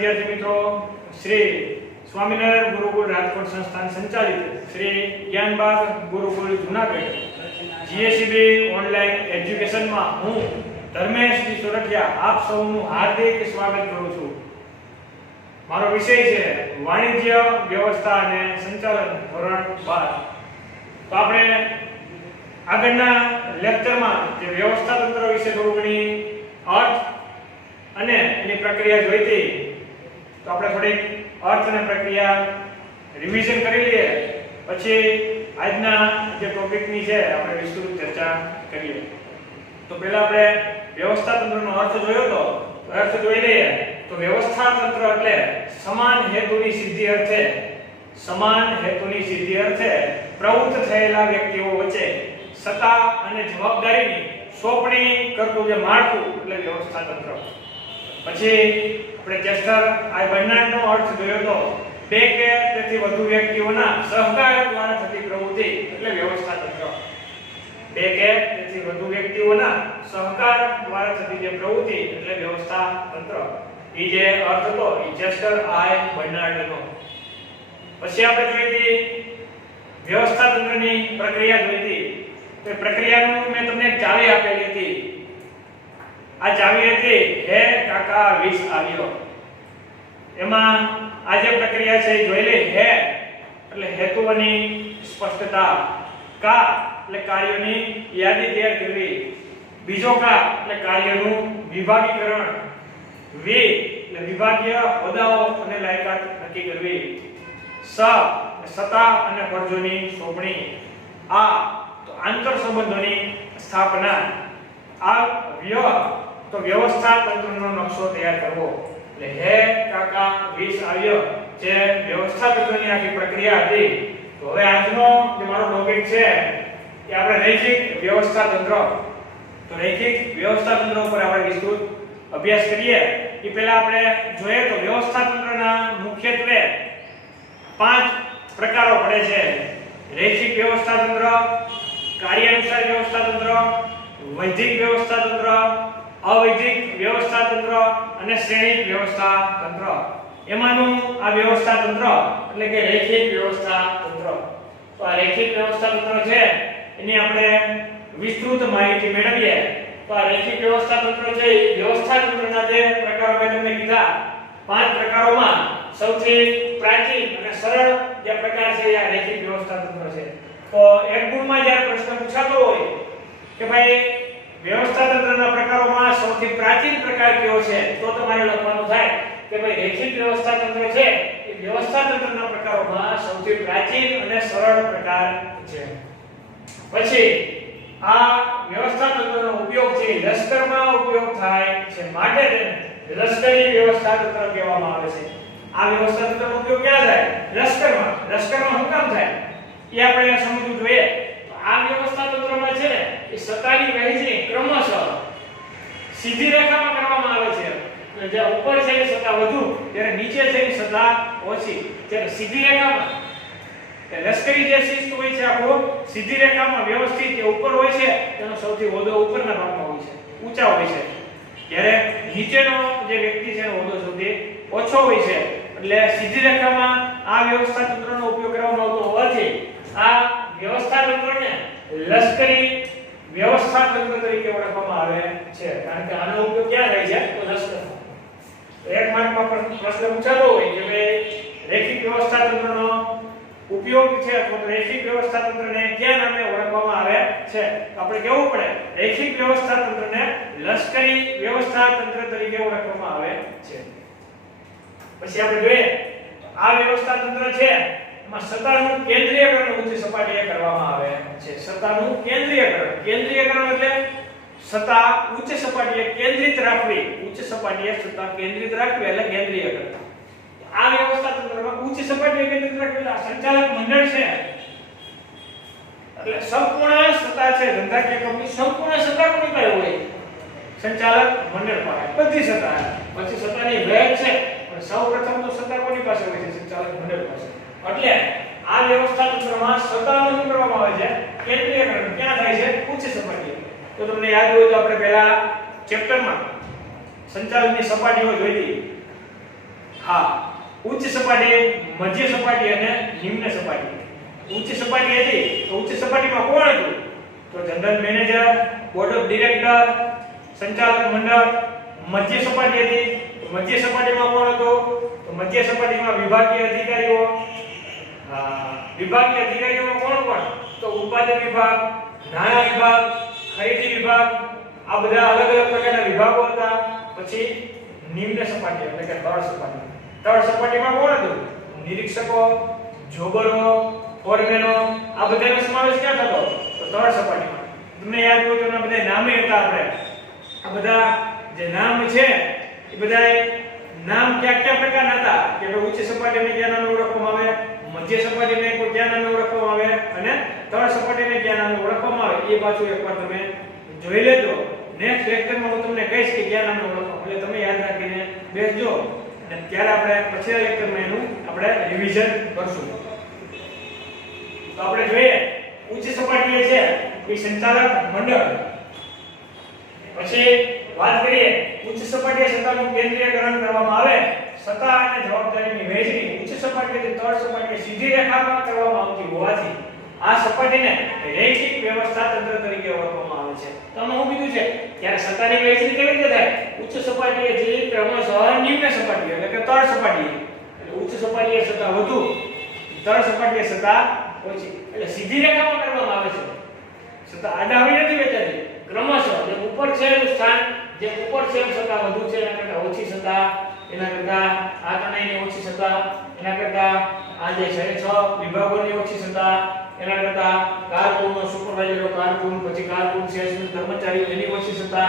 વિદ્યાર્થી મિત્રો, શ્રી સ્વામિનારાયણ ગુરુકુળ રાજકોટ સંસ્થાન સંચાલિત શ્રી જ્ઞાનબાગ ગુરુકુળ જુનાગઢ જીએસસીબી ઓનલાઈન એજ્યુકેશનમાં હું ધર્મેશ સોરઠિયા આપ સૌનું હાર્દિક સ્વાગત કરું છું। મારો વિષય છે વાણિજ્ય વ્યવસ્થા અને સંચાલન ધોરણ 12। તો આપણે આગળના લેક્ચરમાં જે વ્યવસ્થા તંત્ર વિશે થોડું ઘણી અર્થ અને એની પ્રક્રિયા જોઈ હતી, તો આપણે થોડીક અર્થ અને પ્રક્રિયા રિવિઝન કરી લઈએ, પછી આજના જે ટોપિકની છે આપણે વિસ્તૃત ચર્ચા કરીએ। તો પહેલા આપણે વ્યવસ્થા તંત્રનો અર્થ જોયો તો અર્થ જોઈ લઈએ। તો વ્યવસ્થા તંત્ર એટલે સમાન હેતુની સિદ્ધિ અર્થે પ્રવૃત્ત થયેલા વ્યક્તિઓ વચ્ચે સત્તા અને જવાબદારીની સોંપણી કરતું જે માળખું એટલે વ્યવસ્થા તંત્ર। પછી આપણે ચેસ્ટર આ બર્નાર્ડનો અર્થ જોયો તો બે કે તેથી વધુ વ્યક્તિઓના સહકાર દ્વારા થતી પ્રવૃત્તિ એટલે વ્યવસ્થા તંત્ર। બે કે તેથી વધુ વ્યક્તિઓના સહકાર દ્વારા થતી જે પ્રવૃત્તિ એટલે વ્યવસ્થા તંત્ર। એ જે અર્થ હતો એ ચેસ્ટર આઈ બર્નાર્ડનો। પછી આપણે જોઈ હતી વ્યવસ્થા તંત્રની પ્રક્રિયા જોઈ હતી। તો પ્રક્રિયાનું મેં તમને એક ચાવી આપેલી હતી। આ ચાવી હતી હે કાકા 20 આવ્યો। એમાં આ જે પ્રક્રિયા છે એ જોઈ લે। હે એટલે હેતુઓની સ્પષ્ટતા, કા એટલે કાર્યોની યાદી તૈયાર કરવી, બીજો કા એટલે કાર્યનું વિભાગીકરણ, વી એટલે વિભાગીય હોદ્દાઓ અને લાયકાત નક્કી કરવી, સ સત્તા અને ફરજોની સોંપણી, આ તો આંતર સંબંધોની સ્થાપના, આ વ્ય તો વ્યવસ્થા તંત્રનો નકશો તૈયાર કરવો। એટલે હે કાકા 20 આવ્યો જે વ્યવસ્થા તંત્રની આખી પ્રક્રિયા હતી। તો હવે આજનો જે મારો ટોપિક છે કે આપણે રૈખિક વ્યવસ્થા તંત્ર। તો રૈખિક વ્યવસ્થા તંત્ર ઉપર આપણે વિસ્તૃત અભ્યાસ કરીએ। એ પહેલા આપણે જોઈએ તો વ્યવસ્થા તંત્રના મુખ્યત્વે 5 પ્રકારો પડે છે। રૈખિક વ્યવસ્થા તંત્ર, કાર્યાનુસાર વ્યવસ્થા તંત્ર, વૈધિક વ્યવસ્થા તંત્ર, અવૈધિક વ્યવસ્થા તંત્ર અને શ્રેણિક વ્યવસ્થા તંત્ર। એમાંનું આ વ્યવસ્થા તંત્ર એટલે કે રૈખિક વ્યવસ્થા તંત્ર। તો આ રૈખિક વ્યવસ્થા તંત્ર છે એની આપણે વિસ્તૃત માહિતી મેળવીએ। તો આ રૈખિક વ્યવસ્થા તંત્ર છે એ વ્યવસ્થા તંત્રના જે પ્રકારો મેં તમને કીધા 5 પ્રકારોમાં સૌથી પ્રાચીન અને સરળ જે પ્રકાર છે એ આ રૈખિક વ્યવસ્થા તંત્ર છે। તો એક ગુણમાં જ્યારે પ્રશ્ન પૂછાતો હોય કે ભાઈ વ્યવસ્થા તંત્રના પ્રકારોમાં સૌથી પ્રાચીન પ્રકાર કયો છે, તો તમારે લખવાનું થાય કે ભાઈ રૈખિક વ્યવસ્થા તંત્ર છે એ વ્યવસ્થા તંત્રના પ્રકારોમાં સૌથી પ્રાચીન અને સરળ પ્રકાર છે। પછી આ વ્યવસ્થા તંત્રનો ઉપયોગ છે લશ્કરમાં ઉપયોગ થાય છે, માટે તેને લશ્કરી વ્યવસ્થા તંત્ર કહેવામાં આવે છે। આ વ્યવસ્થા તંત્રનો ઉપયોગ ક્યાં થાય? લશ્કરમાં। લશ્કરમાં શું કામ થાય એ આપણે સમજવું જોઈએ। તો આ વ્યવસ્થા તંત્રમાં છે ને એ સત્તાની વહેંચણી ક્રમશઃ સીધી રેખામાં કરવામાં આવે છે। જે ઉપર છે એ સત્તા વધુ, જ્યારે નીચે છે એ સત્તા ઓછી। જ્યારે સીધી રેખામાં લશ્કરી જે શિસ્ત હોય છે આખો સીધી રેખામાં વ્યવસ્થિત જે ઉપર હોય છે તેનો સૌથી હોદ્દો ઉપરના ભાગમાં હોય છે, ઊંચા હોય છે, જ્યારે નીચેનો જે વ્યક્તિ છે એનો હોદ્દો સૌથી ઓછો હોય છે। એટલે સીધી રેખામાં આ વ્યવસ્થા તંત્રનો ઉપયોગ કરવામાં આવતો હોવાથી આ વ્યવસ્થા તંત્રને લશ્કરી વ્યવસ્થા તંત્ર તરીકે ઓળખવામાં આવે છે, કારણ કે આનો ઉપયોગ ક્યાં થાય છે? તો લશ્કરમાં। તો એક માર્કમાં પ્રશ્ન પૂછાતો હોય કે ભાઈ રૈખિક વ્યવસ્થા તંત્રનો ઉપયોગ છે અથવા રૈખિક વ્યવસ્થા તંત્રને કયા નામે ઓળખવામાં આવે છે? તો આપણે કહેવું પડે રૈખિક વ્યવસ્થા તંત્રને લશ્કરી વ્યવસ્થા તંત્ર તરીકે ઓળખવામાં આવે છે। પછી આપણે જોઈએ આ વ્યવસ્થા તંત્ર છે એમાં સત્તાનું કેન્દ્રીયકરણ ઉચ્ચ સપાટીએ કરવામાં આવે છે। સત્તાનું કેન્દ્રીયકરણ એટલે સત્તા ઉચ્ચ સપાટીએ કેન્દ્રિત રાખવી, ઉચ્ચ સપાટીએ સત્તા કેન્દ્રિત રાખવી એટલે કેન્દ્રીયકરણ। આ વ્યવસ્થા તંત્રમાં ઉચ્ચ સપાટીએ કેન્દ્રિત રાખેલા સંચાલક મંડળ છે એટલે સંપૂર્ણ સત્તા છે। ધંધાકીય કંપની સંપૂર્ણ સત્તા કોની પાસે હોય? સંચાલક મંડળ પાસે બધી સત્તા। પછી સત્તાની વહેંચ છે પણ સૌપ્રથમ તો સત્તા કોની પાસે હોય છે? સંચાલક મંડળ પાસે। એટલે આ વ્યવસ્થા તંત્રમાં સત્તાનું શું કરવામાં આવે છે? કેન્દ્રીયકરણ ક્યાં થાય છે? ઉચ્ચ સપાટીએ। તો તમને યાદ હોય તો આપણે પહેલા ચેપ્ટરમાં સંચાલનની સપાટીઓ જોઈ હતી। હા, ઉચ્ચ સપાટી, મધ્ય સપાટી અને નિમ્ન સપાટી. ઉચ્ચ સપાટી હતી તો ઉચ્ચ સપાટીમાં કોણ હતું? તો general manager, board of director, સંચાલક મંડળ. મધ્ય સપાટી હતી તો મધ્ય સપાટીમાં કોણ હતું? તો મધ્ય સપાટીમાં વિભાગીય અધિકારીઓ. વિભાગીય અધિકારીઓમાં કોણ? તો ઉત્પાદન વિભાગ, નાણાં વિભાગ, ખરીદી વિભાગ. આ બધા અલગ અલગ પ્રકારના વિભાગો હતા. પછી નિમ્ન સપાટી એટલે કે તળ સપાટી. તળ સપાટીમાં કોણ હતું? નિરીક્ષકો, જોબરો, ફોરમેનો. આ બધાનો સમાવેશ ક્યાં થતો? તો તળ સપાટીમાં. તમને યાદ હોય તો એના બધા નામે હતા. આપણે આ બધા જે નામ છે એ બધા નામ કયા પ્રકારના હતા કે ઉચ્ચ સપાટીને કયા નામે ઓળખવામાં આવે, મધ્ય સપાટીને કયા નામે ઓળખવામાં આવે અને તળ સપાટીને કયા નામે ઓળખવામાં આવે. એ પાછું એકવાર તમે જોઈ લેજો. નેક્સ્ટ લેક્ચરમાં હું તમને કહીશ કે કયા નામે ઓળખવામાં. એટલે તમે યાદ રાખીને બેસજો અને ત્યારે આપણે પછીના લેક્ચરમાં એનું આપણે રિવિઝન કરશું. તો આપણે જોઈએ ઉચ્ચ સપાટીએ છે એ સંચાલક મંડળ. પછી વાત કરીએ ઉચ્ચ સપાટીએ સત્તાનું કેન્દ્રીયકરણ કરવામાં આવે. સત્તા અને જવાબદારીની વહેંચણી ઉચ્ચ સપાટીએથી તળ સપાટીએ સીધી રેખામાં કરવામાં આવતી હોવાથી આ સપાટીને રૈખિક વ્યવસ્થા તંત્ર તરીકે ઓળખવામાં આવે છે. તમે હું કીધું છે ત્યારે સત્તાની વહેંચણી કેવી રીતે થાય? ઉચ્ચ સપાટીએથી ક્રમશઃ નિમ્ન સપાટી એટલે કે તળ સપાટી. એટલે ઉચ્ચ સપાટીએ સત્તા વધુ, તળ સપાટીએ સત્તા ઓછી. એટલે સીધી રેખામાં કરવામાં આવે છે. સત્તા આડાવી નથી વહેંચાતી. ક્રમશઃ જે ઉપર છે એનું સ્થાન, જે ઉપર છે એમ સત્તા વધુ છે એના કરતા ઓછી સત્તા, એના કરતા આ ત્રણેયની ઓછી સત્તા, એના કરતા આ જે છે 6 વિભાગોની ઓછી સત્તા, એના કરતા કારકુનો, સુપરવાઇઝરો, કારકુન, પછી કારકુન, સેલ્સમેન, કર્મચારી એની ઓછી સત્તા,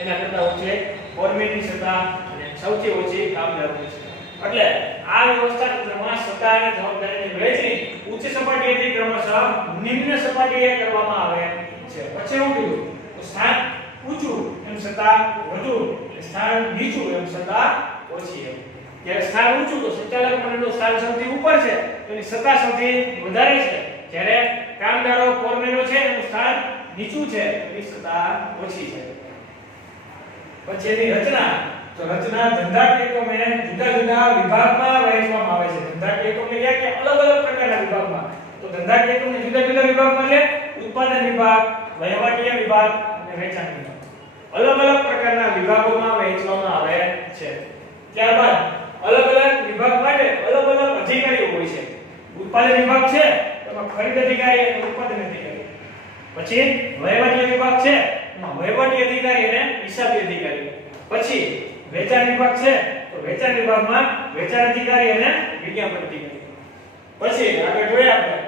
એના કરતા ઓછી ફોરમેનની સત્તા અને સૌથી ઓછી કામદારોની સત્તા. એટલે આ વ્યવસ્થા તંત્રમાં સત્તા અને જવાબદારીની વહેંચણી ઉચ્ચ સપાટીએથી ક્રમશઃ નિમ્ન સપાટીએ કરવામાં આવે છે. પછી હું કીધું સ્થાન ઊંચું એમ સત્તા વધુ, સ્થાન નીચું એમ સત્તા ઓછી. એમ જ્યારે સ્થાન ઊંચું તો સંચાલક મંડળનું સ્થાન સૌથી ઉપર છે તો એની સત્તા સૌથી વધારે છે. જ્યારે કામદારો, ફોરમેનો છે એનું સ્થાન નીચું છે એની સત્તા ઓછી છે. પછી એની રચના. તો રચના ધંધાકીય એકમે જુદા જુદા વિભાગમાં વહેંચવામાં આવે છે. ધંધાકીય એકમને કે અલગ અલગ પ્રકારના વિભાગમાં. તો ધંધાકીય એકમને જુદા જુદા વિભાગમાં છે ઉત્પાદન વિભાગ, વહીવટીય વિભાગ અને વેચાણ વિભાગ. અલગ અલગ પ્રકારના વિભાગોમાં વહેંચવામાં આવે છે. ત્યારબાદ અલગ અલગ વિભાગ માટે અલગ અલગ અધિકારીઓ હોય છે. ઉત્પાદન વિભાગ છે એમાં ખરીદ અધિકારી અને ઉત્પાદન અધિકારી. પછી વહીવટીય વિભાગ છે એમાં વહીવટી અધિકારી અને હિસાબી અધિકારી. પછી વેચાણ વિભાગ છે તો વેચાણ વિભાગમાં વેચાણ અધિકારી અને વિજ્ઞાપન અધિકારી. પછી આગળ જોઈએ આપણે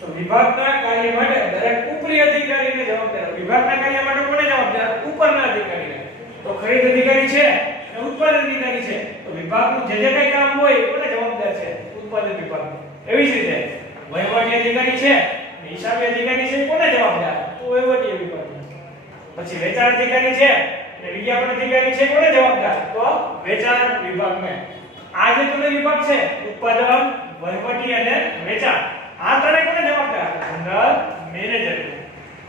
તો વિભાગના કાર્ય માટે દરેક ઉપરી અધિકારીને જવાબદાર. વિભાગના કાર્ય માટે કોને જવાબદાર? ઉપરના અધિકારીને. તો ખરીદ અધિકારી છે અને ઉત્પાદન અધિકારી છે તો વિભાગનું જે કઈ કામ હોય કોને જવાબદાર છે? ઉત્પાદન વિભાગ. એવી જ રીતે વહીવટી અધિકારી છે અને હિસાબી અધિકારી છે કોને જવાબદાર? તો વહીવટી વિભાગ. પછી વેચાણ અધિકારી છે અને વિજ્ઞાપન અધિકારી છે કોને જવાબદાર? તો વેચાણ વિભાગને. આ જે ત્રણ વિભાગ છે ઉત્પાદન, વહીવટી અને વેચાણ, આ ત્રણે કોને જવાબદાર? General manager.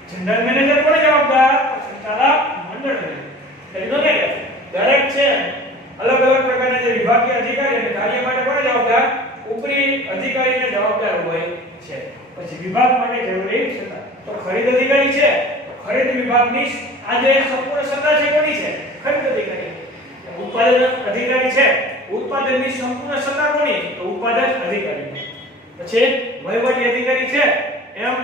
જનરલ મેનેજર કોને જવાબદાર? સંચાલક મંડળને. એટલે કે દરેક છે અલગ અલગ પ્રકારના જે વિભાગીય અધિકારી અને કાર્ય માટે કોને જવાબદાર? ઉપરી અધિકારીને જવાબદાર હોય છે. પછી વિભાગ માટે જરૂરી સત્તા. તો ખરીદ અધિકારી છે તો ખરીદ વિભાગની આ જે સંપૂર્ણ સત્તા છે કોની છે? ખરીદ અધિકારી. ઉત્પાદન અધિકારી છે ઉત્પાદનની સંપૂર્ણ સત્તા કોની? તો ઉત્પાદન અધિકારી. પછી વહીવટી અધિકારી છે એમ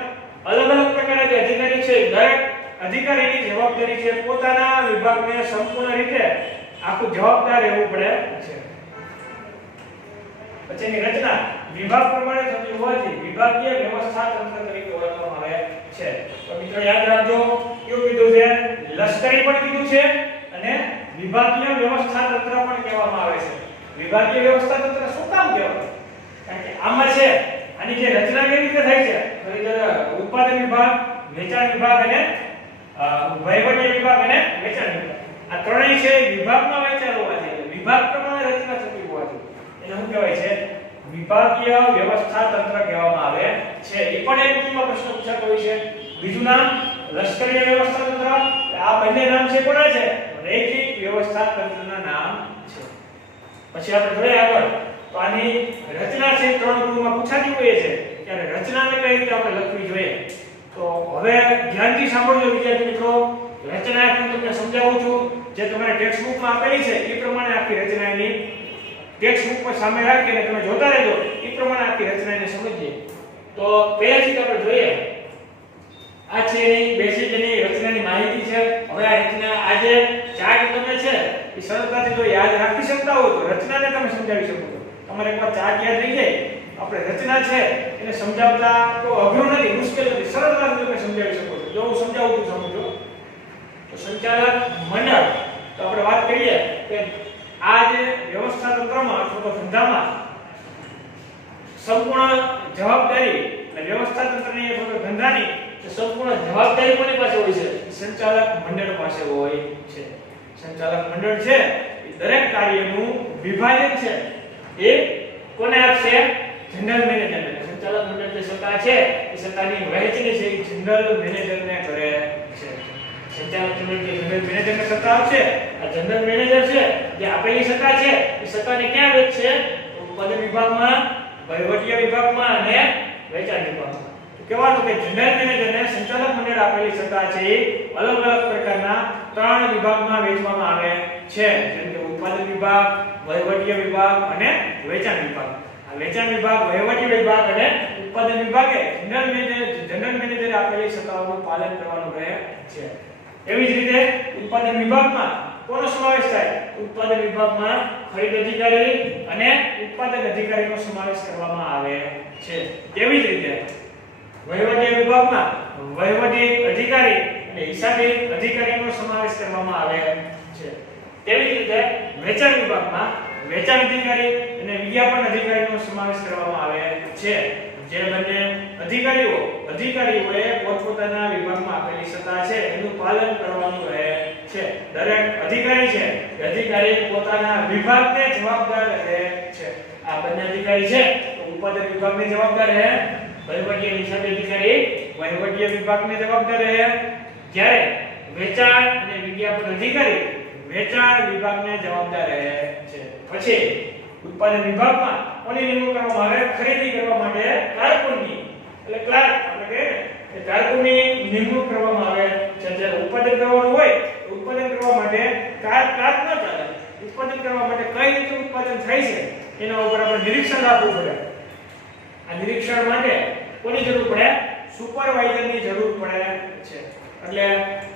અલગ અલગ પ્રકારના જે અધિકારી છે દરેક અધિકારીની જવાબદારી છે પોતાના વિભાગને સંપૂર્ણ રીતે આખું જવાબદાર રહેવું પડે છે. પછીની રચના વિભાગ પ્રમાણે થતી હોવાથી વિભાગીય વ્યવસ્થા તંત્ર તરીકે ઓળખવામાં આવે છે. તો મિત્રો યાદ રાખજો કેવું કીધું છે? લશ્કરી પણ કીધું છે અને વિભાગીય વ્યવસ્થા તંત્ર પણ કહેવામાં આવે છે. વિભાગીય વ્યવસ્થા તંત્ર શું કામ કહેવાય? કારણ કે આમાં છે આની જે રચના કેવી રીતે થાય છે? ઉત્પાદન વિભાગ, વેચાણ વિભાગ અને વહીવટી વિભાગ અને વેચાણ વિભાગ. આ ત્રણેય છે વિભાગમાં વહેંચાયેલા હોવાથી વિભાગ પ્રમાણે રચના થતી હોવાથી એને શું કહેવાય છે? વિભાગીય વ્યવસ્થા તંત્ર કહેવામાં આવે છે. એ પણ એક ટૂંકમાં પ્રશ્ન પૂછાતો હોય છે. બીજું નામ લશ્કરી વ્યવસ્થા તંત્ર. આ બંને નામ છે કોના છે? રૈખિક વ્યવસ્થા તંત્રના નામ છે. પછી આપણે જોઈએ આગળ તો આની રચના છે 3 ગુણમાં પૂછાતી હોય છે ત્યારે રચનાને કઈ રીતે આપણે લખવી જોઈએ તો હવે ધ્યાનથી સાંભળજો વિદ્યાર્થી મિત્રો રચના હું તમને સમજાવું છું જે તમારે ટેક્સ્ટ બુકમાં આપેલી છે એ પ્રમાણે આખી રચના એની ટેક્સ્ટ બુક પર સામે રાખીને તમે જોતા રહેજો એ પ્રમાણે આખી રચનાને સમજીએ તો પહેલાથી આપણે જોઈએ આ છે એની બેસિક એની રચનાની માહિતી છે હવે આ રચના આજે ચાર્ટ તમે છે એ સરળતાથી જો યાદ રાખી શકતા હો તો રચનાને તમે સમજાવી શકો છો તમારે એકવાર ચાર્ટ યાદ રહી જાય આપણે રચના છે એને સમજાવતા તો અઘરું નથી મુશ્કેલ નથી સરળતાથી તમે સમજાવી શકો છો જો હું સમજાવું છું સમજો તો સંચાલક મંડળ તો આપણે વાત કરીએ કે આ જે વ્યવસ્થા તંત્રમાં અથવા તો ધંધામાં સંપૂર્ણ જવાબદારી એટલે વ્યવસ્થા તંત્રની અથવા તો ધંધાની સંપૂર્ણ જવાબદારી કોની પાસે હોય છે સંચાલક મંડળ પાસે હોય છે સંચાલક મંડળ છે એ દરેક કાર્યનું વિભાજન છે એ કોને આપશે જનરલ મેનેજરને સંચાલક મંડળ જે સત્તા છે એ સત્તાની વહેંચણી છે એ જનરલ મેનેજરને કરે છે સંચાલક મંડળ જે જનરલ મેનેજરને સત્તા આપશે આ જનરલ મેનેજર છે જે આપેલી સત્તા છે એ સત્તાને ક્યાં વહેંચશે ઉત્પાદન વિભાગમાં વહીવટીય વિભાગમાં અને વેચાણ વિભાગમાં કહેવાનું કે જનરલ મેનેજરને સંચાલક મંડળ આપેલી સત્તા છે એ અલગ અલગ પ્રકારના 3 વિભાગમાં વહેંચવામાં આવે છે જેમ કે ઉત્પાદન વિભાગ વહીવટીય વિભાગ અને વેચાણ વિભાગ આ વેચાણ વિભાગ વહીવટી વિભાગ અને ઉત્પાદન વિભાગે જનરલ મેનેજરે આપેલી સત્તાઓનું પાલન કરવાનું રહે છે એવી જ રીતે ઉત્પાદન વિભાગમાં કોનો સમાવેશ થાય ઉત્પાદન વિભાગમાં ખરીદ અધિકારી અને ઉત્પાદન અધિકારીનો સમાવેશ કરવામાં આવે છે તેવી જ રીતે વહીવટી વિભાગમાં વહીવટી અધિકારી અને હિસાબી અધિકારીનો સમાવેશ કરવામાં આવે છે તેવી જ રીતે વેચાણ વિભાગમાં વેચાણ અધિકારી અને વિજ્ઞાપન અધિકારીનો સમાવેશ કરવામાં આવે છે જે બંને અધિકારીઓએ પોતપોતાના વિભાગમાં આપેલી સત્તા છે એનું પાલન કરવાનું રહે છે દરેક અધિકારી છે એ અધિકારી પોતાના વિભાગને જવાબદાર રહે છે આ બંને અધિકારી છે તો ઉત્પાદન વિભાગને જવાબદાર રહે વહીવટી હિસાબી અધિકારી વહીવટી વિભાગને જવાબદાર રહે જ્યારે વેચાણ અને વિજ્ઞાપન અધિકારી વેચાણ વિભાગને જવાબદાર રહે છે પછી ઉત્પાદન વિભાગમાં કોની નિમણૂક કરવામાં આવે ખરીદી કરવા માટે કારકુનની એટલે ક્લાર્ક આપણે કહીએ ને એ કારકુનની નિમણૂક કરવામાં આવે છે જ્યારે ઉત્પાદન કરવાનું હોય તો ઉત્પાદન કરવા માટે ક્લાર્ક ન ચાલે ઉત્પાદન કરવા માટે કઈ રીતે ઉત્પાદન થાય છે એના ઉપર આપણે નિરીક્ષણ રાખવું પડે આ નિરીક્ષણ માટે કોની જરૂર પડે સુપરવાઇઝરની જરૂર પડે છે એટલે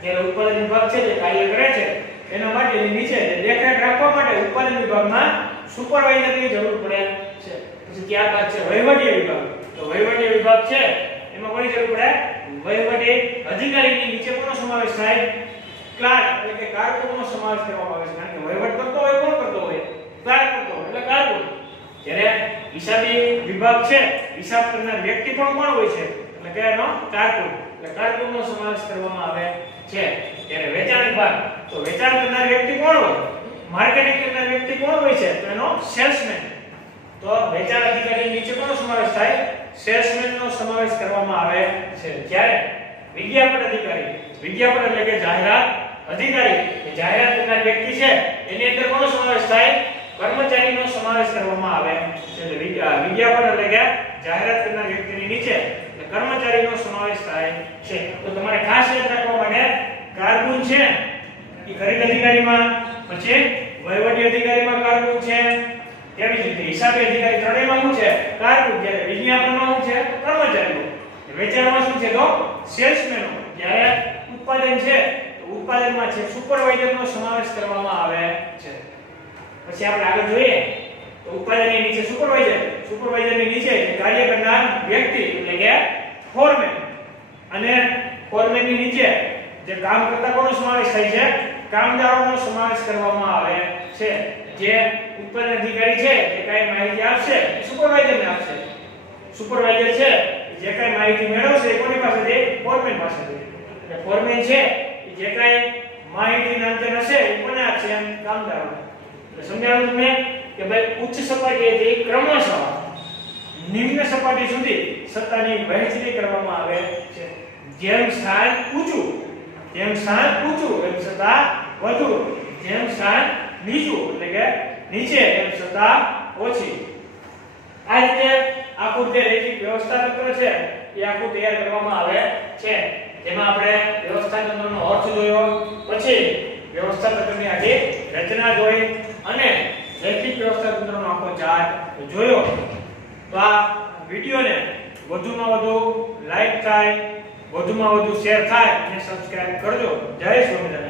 જ્યારે ઉત્પાદન વિભાગ છે જે કાર્ય કરે છે એના માટે એની નીચે દેખરેખ રાખવા માટે ઉત્પાદન વિભાગમાં સુપરવાઇઝરની જરૂર પડે છે પછી ત્યારબાદ છે વહીવટી વિભાગ તો વહીવટી વિભાગ છે એમાં કોની જરૂર પડે વહીવટી અધિકારીની નીચે કોનો સમાવેશ થાય ક્લાર્ક એટલે કે કારકુનનો સમાવેશ કરવામાં આવે છે કારણ કે વહીવટ કરતો હોય કોણ કરતો હોય ક્લાર્ક કરતો હોય એટલે કારકુન જ્યારે હિસાબી વિભાગ છે હિસાબ કરનાર વ્યક્તિ પણ કોણ હોય છે એટલે કે એનો કારકુન એટલે કારકુનનો સમાવેશ કરવામાં આવે છે ત્યારે વેચાણ વિભાગ તો વેચાણ કરનાર વ્યક્તિ કોણ હોય માર્કેટિંગ કરનાર વ્યક્તિ કોણ હોય છે તો એનો સેલ્સમેન તો વેચાણ અધિકારી નીચે કોનો સમાવેશ થાય સેલ્સમેનનો સમાવેશ કરવામાં આવે છે જ્યારે વિજ્ઞાપન અધિકારી વિજ્ઞાપન એટલે કે જાહેરાત અધિકારી કે જાહેરાત કરનાર વ્યક્તિ છે એની અંદર કોનો સમાવેશ થાય કર્મચારીનો સમાવેશ કરવામાં આવે છે એટલે વિજ્ઞાપન એટલે કે જાહેરાત કરનાર વ્યક્તિની નીચે કર્મચારીનો સમાવેશ થાય છે તો તમારે ખાસ યાદ રાખવા માટે કારકુન છે એ ખરીદ અધિકારીમાં પછી વહીવટી અધિકારીમાં કારકુન છે તેવી જ રીતે હિસાબી અધિકારી ત્રણેયમાં શું છે કારકુન જ્યારે વિજ્ઞાપનમાં શું છે કર્મચારીઓ વેચાણમાં શું છે તો સેલ્સમેનો જ્યારે ઉત્પાદન છે તો ઉત્પાદનમાં છે સુપરવાઇઝરનો સમાવેશ કરવામાં આવે છે પછી આપણે આગળ જોઈએ તો ઉત્પાદનની નીચે સુપરવાઇઝરની નીચે કાર્ય કરનાર વ્યક્તિ એટલે કે ફોરમેન અને ફોરમેનની નીચે જે કામ કરતા કોનો સમાવેશ થાય છે કામદારોનો સમાવેશ કરવામાં આવે છે જે ઉત્પાદન અધિકારી છે જે કાંઈ માહિતી આપશે સુપરવાઇઝરને આપશે સુપરવાઇઝર છે જે કાંઈ માહિતી મેળવશે એ કોની પાસેથી ફોરમેન પાસેથી એટલે ફોરમેન છે જે કાંઈ માહિતી નામતન હશે એ કોને આપશે એમ કામદારોને એટલે સમજાવ્યું તમને કે ભાઈ ઉચ્ચ સપાટીએથી ક્રમશઃ નિમ્ન સપાટી સુધી સત્તાની વહેંચણી કરવામાં આવે છે જેમ સ્થાન ઊંચું એમ સત્તા વધુ જેમ સ્થાન નીચું એટલે કે નીચે એમ સત્તા ઓછી. આ રીતે આખું જે રૈખિક વ્યવસ્થા તંત્ર છે એ આખું તૈયાર કરવામાં આવે છે. જેમાં આપણે વ્યવસ્થા તંત્રનો અર્થ જોયો, પછી વ્યવસ્થા તંત્રની આખી રચના જોઈ અને રૈખિક વ્યવસ્થા તંત્રનો આખો ચાર્ટ જોયો. તો આ વિડિયોને વધુમાં વધુ લાઈક થાય, વધુમાં વધુ શેર થાય અને સબસ્ક્રાઇબ કરજો. જય સ્વામિનારાયણ.